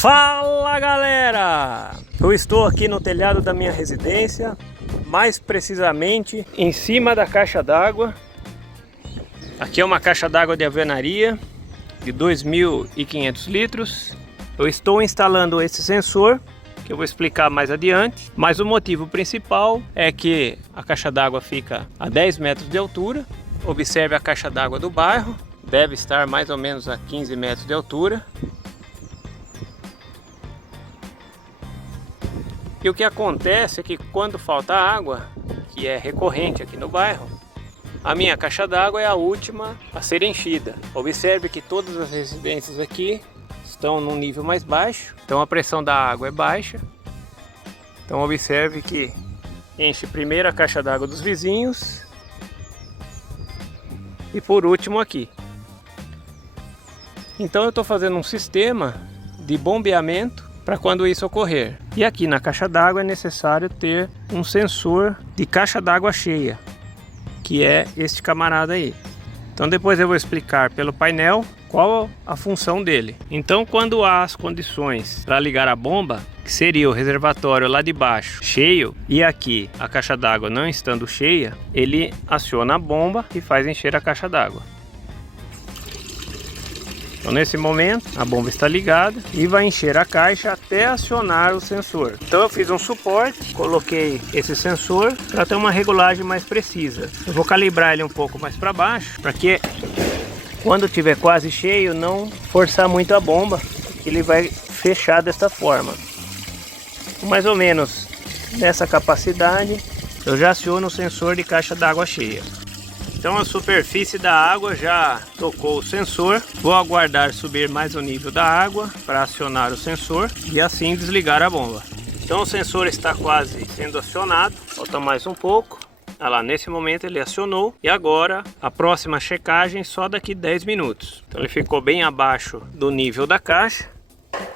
Fala galera! Eu estou aqui no telhado da minha residência, mais precisamente em cima da caixa d'água. Aqui é uma caixa d'água de alvenaria de 2.500 litros. Eu estou instalando esse sensor, que eu vou explicar mais adiante, mas o motivo principal é que a caixa d'água fica a 10 metros de altura. Observe a caixa d'água do bairro, deve estar mais ou menos a 15 metros de altura. E o que acontece é que quando falta água, que é recorrente aqui no bairro, a minha caixa d'água é a última a ser enchida. Observe que todas as residências aqui estão num nível mais baixo, então a pressão da água é baixa. Então observe que enche primeiro a caixa d'água dos vizinhos e por último aqui. Então eu estou fazendo um sistema de bombeamento para quando isso ocorrer. E aqui na caixa d'água é necessário ter um sensor de caixa d'água cheia, que é este camarada aí. Então depois eu vou explicar pelo painel qual a função dele. Então quando há as condições para ligar a bomba, que seria o reservatório lá de baixo cheio e aqui a caixa d'água não estando cheia, ele aciona a bomba e faz encher a caixa d'água. Então nesse momento a bomba está ligada e vai encher a caixa até acionar o sensor. Então eu fiz um suporte, coloquei esse sensor para ter uma regulagem mais precisa. Eu vou calibrar ele um pouco mais para baixo, para que quando estiver quase cheio não forçar muito a bomba, ele vai fechar desta forma. Mais ou menos nessa capacidade eu já aciono o sensor de caixa d'água cheia. Então a superfície da água já tocou o sensor. Vou aguardar subir mais o nível da água para acionar o sensor e assim desligar a bomba. Então o sensor está quase sendo acionado. Falta mais um pouco. Olha lá, nesse momento ele acionou. E agora a próxima checagem só daqui 10 minutos. Então ele ficou bem abaixo do nível da caixa.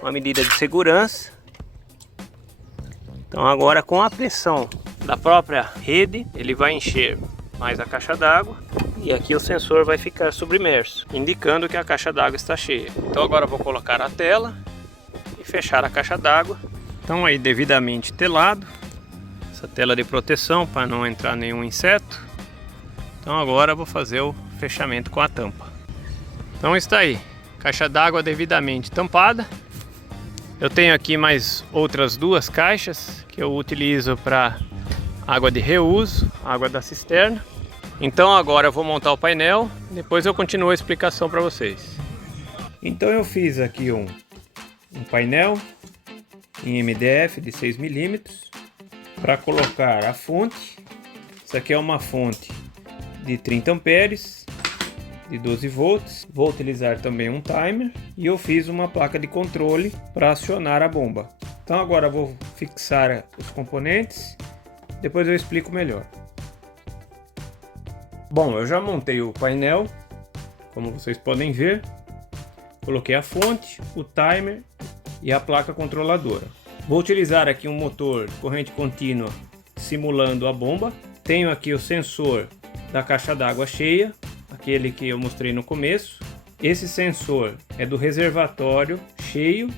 Uma medida de segurança. Então agora com a pressão da própria rede ele vai encher mais a caixa d'água e aqui o sensor vai ficar submerso, indicando que a caixa d'água está cheia. Então agora eu vou colocar a tela e fechar a caixa d'água. Então aí devidamente telado, essa tela de proteção para não entrar nenhum inseto. Então agora eu vou fazer o fechamento com a tampa. Então está aí, caixa d'água devidamente tampada. Eu tenho aqui mais outras duas caixas que eu utilizo para água de reuso, água da cisterna. Então agora eu vou montar o painel, depois eu continuo a explicação para vocês. Então eu fiz aqui um painel em MDF de 6 mm para colocar a fonte. Isso aqui é uma fonte de 30 amperes, de 12 volts. Vou utilizar também um timer e eu fiz uma placa de controle para acionar a bomba. Então agora eu vou fixar os componentes, depois eu explico melhor. Bom, eu já montei o painel, como vocês podem ver. Coloquei a fonte, o timer e a placa controladora. Vou utilizar aqui um motor de corrente contínua simulando a bomba. Tenho aqui o sensor da caixa d'água cheia, aquele que eu mostrei no começo. Esse sensor é do reservatório cheio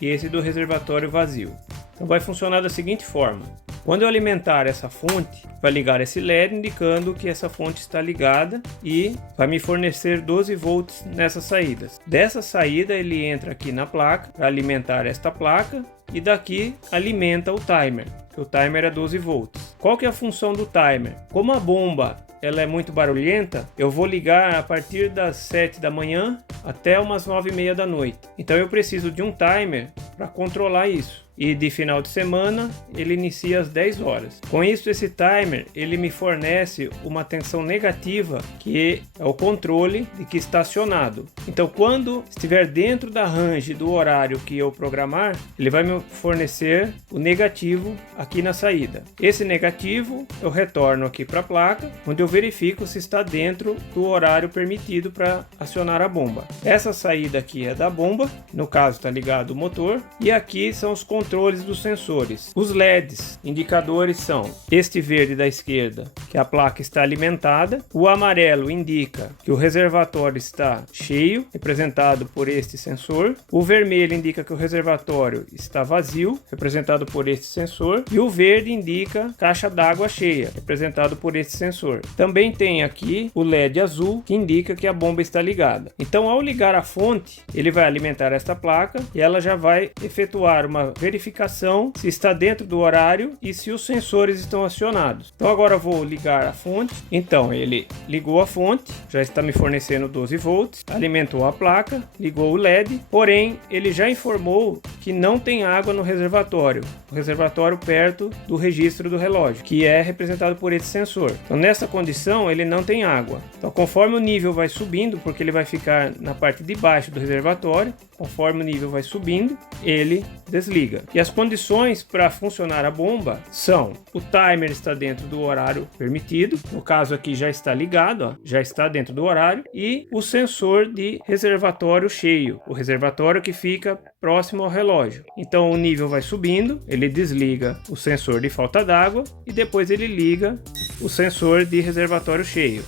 e esse do reservatório vazio. Então vai funcionar da seguinte forma. Quando eu alimentar essa fonte, vai ligar esse LED indicando que essa fonte está ligada e vai me fornecer 12 volts nessas saídas. Dessa saída ele entra aqui na placa para alimentar esta placa e daqui alimenta o timer, que o timer é 12 volts. Qual que é a função do timer? Como a bomba ela é muito barulhenta, eu vou ligar a partir das 7 da manhã até umas 9h30 da noite. Então eu preciso de um timer para controlar isso. E de final de semana ele inicia às 10 horas. Com isso, esse timer ele me fornece uma tensão negativa, que é o controle de que está acionado. Então quando estiver dentro da range do horário que eu programar, ele vai me fornecer o negativo aqui na saída. Esse negativo eu retorno aqui para a placa, onde eu verifico se está dentro do horário permitido para acionar a bomba. Essa saída aqui é da bomba, no caso está ligado o motor, e aqui são os controles controles dos sensores. Os LEDs indicadores são este verde da esquerda, que a placa está alimentada. O amarelo indica que o reservatório está cheio, representado por este sensor. O vermelho indica que o reservatório está vazio, representado por este sensor. E o verde indica caixa d'água cheia, representado por este sensor. Também tem aqui o LED azul, que indica que a bomba está ligada. Então, ao ligar a fonte, ele vai alimentar esta placa e ela já vai efetuar uma verificação se está dentro do horário e se os sensores estão acionados. Então agora eu vou ligar a fonte. Então ele ligou a fonte, já está me fornecendo 12 volts, alimentou a placa, ligou o LED, porém ele já informou que não tem água no reservatório, o reservatório perto do registro do relógio, que é representado por esse sensor. Então nessa condição ele não tem água. Então conforme o nível vai subindo, porque ele vai ficar na parte de baixo do reservatório, conforme o nível vai subindo, ele desliga. E as condições para funcionar a bomba são: o timer está dentro do horário permitido, no caso aqui já está ligado, ó, já está dentro do horário, e o sensor de reservatório cheio, o reservatório que fica próximo ao relógio. Então o nível vai subindo, ele desliga o sensor de falta d'água e depois ele liga o sensor de reservatório cheio.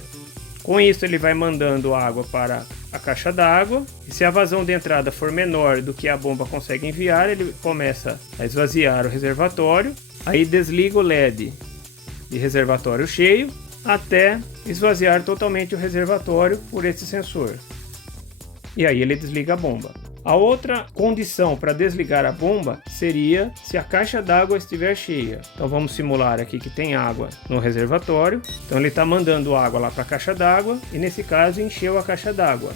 Com isso ele vai mandando água para a caixa d'água, e se a vazão de entrada for menor do que a bomba consegue enviar, ele começa a esvaziar o reservatório, aí desliga o LED de reservatório cheio até esvaziar totalmente o reservatório por esse sensor. E aí ele desliga a bomba. A outra condição para desligar a bomba seria se a caixa d'água estiver cheia. Então vamos simular aqui que tem água no reservatório. Então ele está mandando água lá para a caixa d'água e nesse caso encheu a caixa d'água.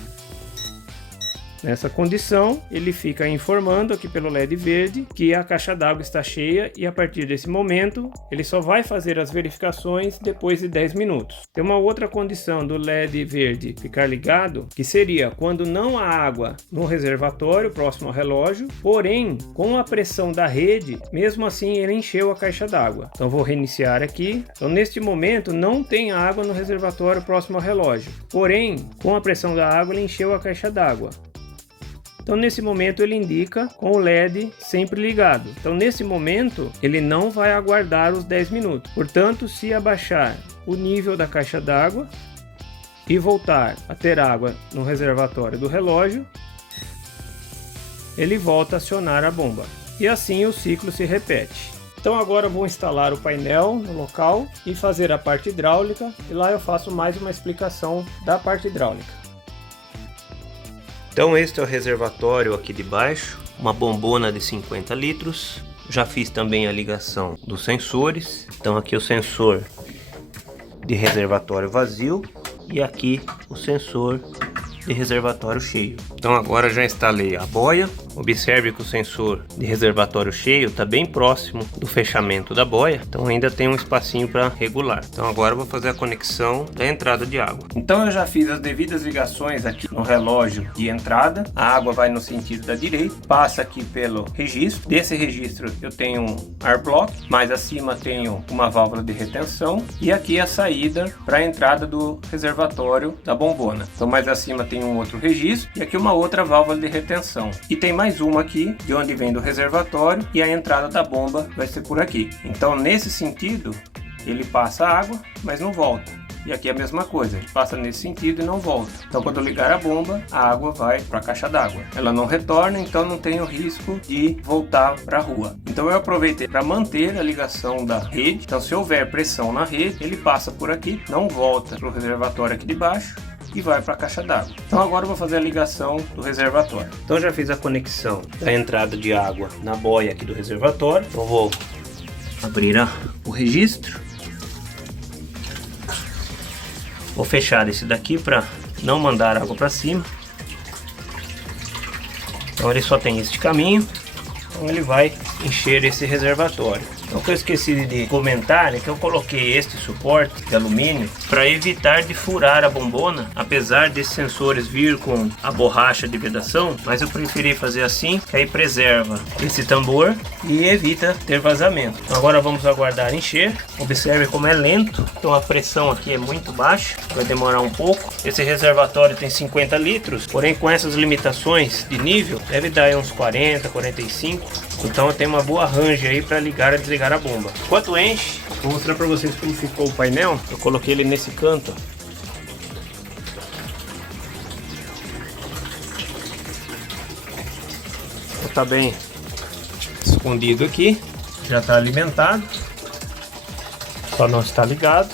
Nessa condição, ele fica informando aqui pelo LED verde que a caixa d'água está cheia e a partir desse momento ele só vai fazer as verificações depois de 10 minutos. Tem uma outra condição do LED verde ficar ligado, que seria quando não há água no reservatório próximo ao relógio, porém com a pressão da rede, mesmo assim ele encheu a caixa d'água. Então vou reiniciar aqui. Então neste momento não tem água no reservatório próximo ao relógio, porém com a pressão da água ele encheu a caixa d'água. Então nesse momento ele indica com o LED sempre ligado. Então nesse momento ele não vai aguardar os 10 minutos. Portanto, se abaixar o nível da caixa d'água e voltar a ter água no reservatório do relógio, ele volta a acionar a bomba. E assim o ciclo se repete. Então agora eu vou instalar o painel no local e fazer a parte hidráulica, e lá eu faço mais uma explicação da parte hidráulica. Então este é o reservatório aqui de baixo, uma bombona de 50 litros. Já fiz também a ligação dos sensores. Então aqui o sensor de reservatório vazio e aqui o sensor de reservatório cheio. Então agora já instalei a boia. Observe que o sensor de reservatório cheio está bem próximo do fechamento da boia, então ainda tem um espacinho para regular. Então agora eu vou fazer a conexão da entrada de água. Então eu já fiz as devidas ligações aqui no relógio de entrada. A água vai no sentido da direita, passa aqui pelo registro. Desse registro eu tenho um Arblock, mais acima tenho uma válvula de retenção e aqui a saída para a entrada do reservatório da bombona. Então mais acima tem um outro registro e aqui uma outra válvula de retenção. E tem mais uma aqui de onde vem do reservatório e a entrada da bomba vai ser por aqui. Então nesse sentido ele passa água, mas não volta. E aqui é a mesma coisa, ele passa nesse sentido e não volta. Então quando eu ligar a bomba, a água vai para a caixa d'água. Ela não retorna, então não tem o risco de voltar para a rua. Então eu aproveitei para manter a ligação da rede. Então se houver pressão na rede, ele passa por aqui, não volta para o reservatório aqui de baixo e vai para a caixa d'água. Então agora eu vou fazer a ligação do reservatório. Então já fiz a conexão da entrada de água na boia aqui do reservatório. Então vou abrir o registro. Vou fechar esse daqui para não mandar água para cima. Então ele só tem este caminho. Então ele vai encher esse reservatório. Então, o que eu esqueci de comentar é que eu coloquei este suporte de alumínio para evitar de furar a bombona, apesar desses sensores vir com a borracha de vedação, mas eu preferi fazer assim, que aí preserva esse tambor e evita ter vazamento. Então, agora vamos aguardar encher. Observe como é lento, então a pressão aqui é muito baixa, vai demorar um pouco. Esse reservatório tem 50 litros, porém com essas limitações de nível, deve dar aí uns 40, 45. Então eu tenho uma boa range aí para ligar e desligar a bomba. Enquanto enche, vou mostrar para vocês como ficou o painel. Eu coloquei ele nesse canto. Tá bem escondido aqui. Já está alimentado. Só não está ligado.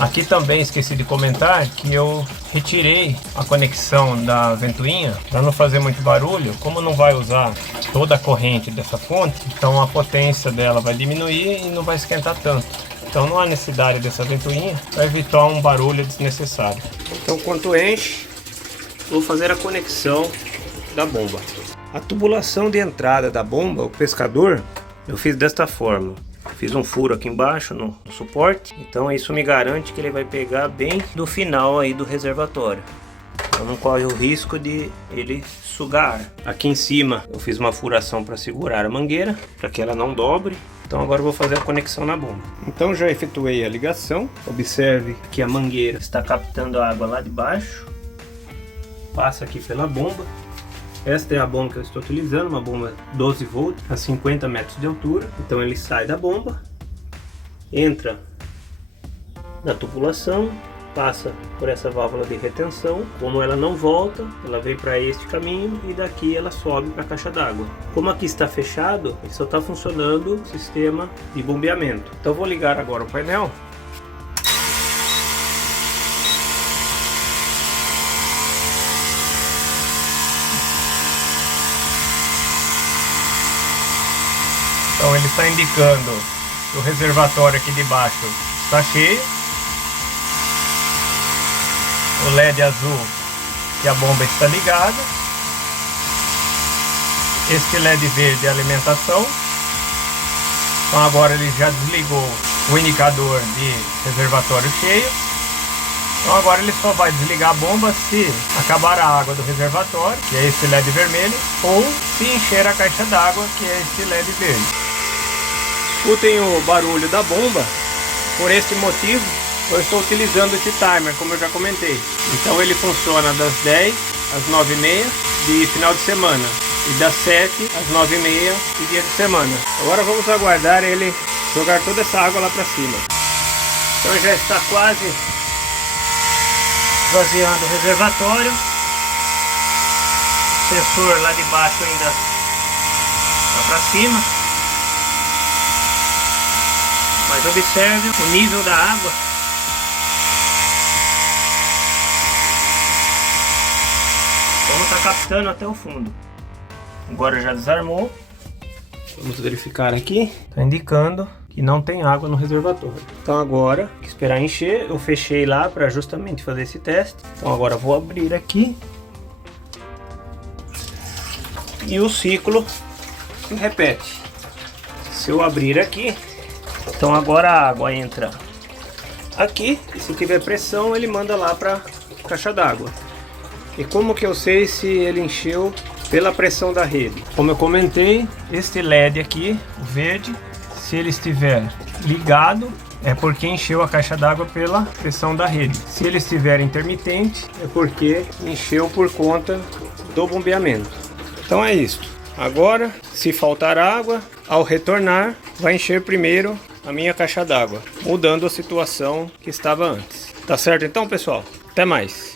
Aqui também esqueci de comentar que eu retirei a conexão da ventoinha para não fazer muito barulho. Como não vai usar toda a corrente dessa fonte, então a potência dela vai diminuir e não vai esquentar tanto. Então não há necessidade dessa ventoinha para evitar um barulho desnecessário. Então, quando enche, vou fazer a conexão da bomba. A tubulação de entrada da bomba, o pescador, eu fiz desta forma. Fiz um furo aqui embaixo no suporte, então isso me garante que ele vai pegar bem do final aí do reservatório. Então não corre o risco de ele sugar ar. Aqui em cima eu fiz uma furação para segurar a mangueira, para que ela não dobre. Então agora eu vou fazer a conexão na bomba. Então já efetuei a ligação. Observe que a mangueira está captando a água lá de baixo. Passa aqui pela bomba. Esta é a bomba que eu estou utilizando, uma bomba 12 volts a 50 metros de altura. Então ele sai da bomba, entra na tubulação, passa por essa válvula de retenção. Como ela não volta, ela vem para este caminho e daqui ela sobe para a caixa d'água. Como aqui está fechado, só está funcionando o sistema de bombeamento. Então vou ligar agora o painel. Então ele está indicando que o reservatório aqui de baixo está cheio. O LED azul que a bomba está ligada. Este LED verde é a alimentação. Então agora ele já desligou o indicador de reservatório cheio. Então agora ele só vai desligar a bomba se acabar a água do reservatório, que é esse LED vermelho, ou se encher a caixa d'água, que é esse LED verde. Escutem o barulho da bomba. Por este motivo eu estou utilizando esse timer, como eu já comentei. Então ele funciona das 10 às 9h30 de final de semana e das 7 às 9h30 de dia de semana. Agora vamos aguardar ele jogar toda essa água lá para cima. Então já está quase esvaziando o reservatório. O sensor lá de baixo ainda está para cima. Mas observe o nível da água. Então está captando até o fundo. Agora já desarmou. Vamos verificar aqui. Está indicando que não tem água no reservatório. Então agora, esperar encher. Eu fechei lá para justamente fazer esse teste. Então agora vou abrir aqui. E o ciclo se repete. Se eu abrir aqui, então agora a água entra aqui, e se tiver pressão ele manda lá para a caixa d'água. E como que eu sei se ele encheu? Pela pressão da rede. Como eu comentei, este LED aqui, o verde, se ele estiver ligado, é porque encheu a caixa d'água pela pressão da rede. Se ele estiver intermitente, é porque encheu por conta do bombeamento. Então é isso. Agora, se faltar água, ao retornar, vai encher primeiro a minha caixa d'água, mudando a situação que estava antes. Tá certo então, pessoal? Até mais!